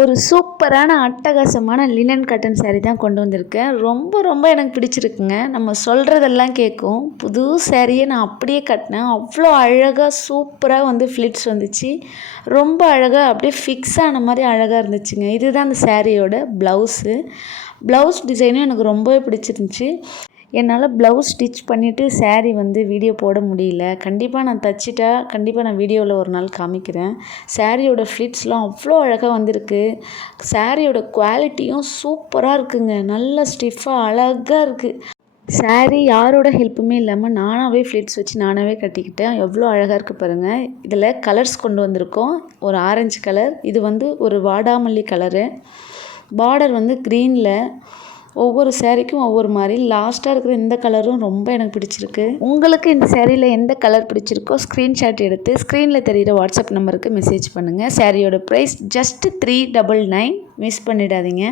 ஒரு சூப்பரான அட்டகாசமான லினன் காட்டன் சாரீ தான் கொண்டு வந்திருக்கேன். ரொம்ப எனக்கு பிடிச்சிருக்குங்க. நம்ம சொல்கிறதெல்லாம் கேட்கும். புது சாரியை நான் அப்படியே கட்டினேன். அவ்வளோ அழகாக சூப்பராக வந்து ஃப்ளிட்ஸ் வந்துச்சு. ரொம்ப அழகாக அப்படியே ஃபிக்ஸ் ஆன மாதிரி அழகாக இருந்துச்சுங்க. இதுதான் அந்த சாரியோட ப்ளவுஸு. ப்ளவுஸ் டிசைனும் எனக்கு ரொம்பவே பிடிச்சிருந்துச்சி. என்னால் ப்ளவுஸ் ஸ்டிச் பண்ணிவிட்டு சாரீ வந்து வீடியோ போட முடியல. கண்டிப்பாக நான் தச்சிட்டா கண்டிப்பாக நான் வீடியோவில் ஒரு நாள் காமிக்கிறேன். சாரியோட ஃப்ளிட்ஸ்லாம் அவ்வளோ அழகாக வந்திருக்கு. சாரியோட குவாலிட்டியும் சூப்பராக இருக்குங்க. நல்ல ஸ்டிஃபாக அழகாக இருக்குது. சாரீ யாரோட ஹெல்ப்புமே இல்லாமல் நானாகவே ஃப்ளிட்ஸ் வச்சு நானாகவே கட்டிக்கிட்டேன். எவ்வளோ அழகாக இருக்குது பாருங்கள். இதில் கலர்ஸ் கொண்டு வந்திருக்கோம். ஒரு ஆரஞ்சு கலர், இது வந்து ஒரு வாடாமல்லி கலரு, பார்டர் வந்து க்ரீனில். ஒவ்வொரு சாரீக்கும் ஒவ்வொரு மாதிரி. லாஸ்ட்டாக இருக்கிற இந்த கலரும் ரொம்ப எனக்கு பிடிச்சிருக்கு. உங்களுக்கு இந்த சாரியில் எந்த கலர் பிடிச்சிருக்கோ ஸ்க்ரீன்ஷாட் எடுத்து ஸ்க்ரீனில் தெரிகிற வாட்ஸ்அப் நம்பருக்கு மெசேஜ் பண்ணுங்கள். சாரியோட ப்ரைஸ் ஜஸ்ட் 399. மிஸ் பண்ணிடாதீங்க.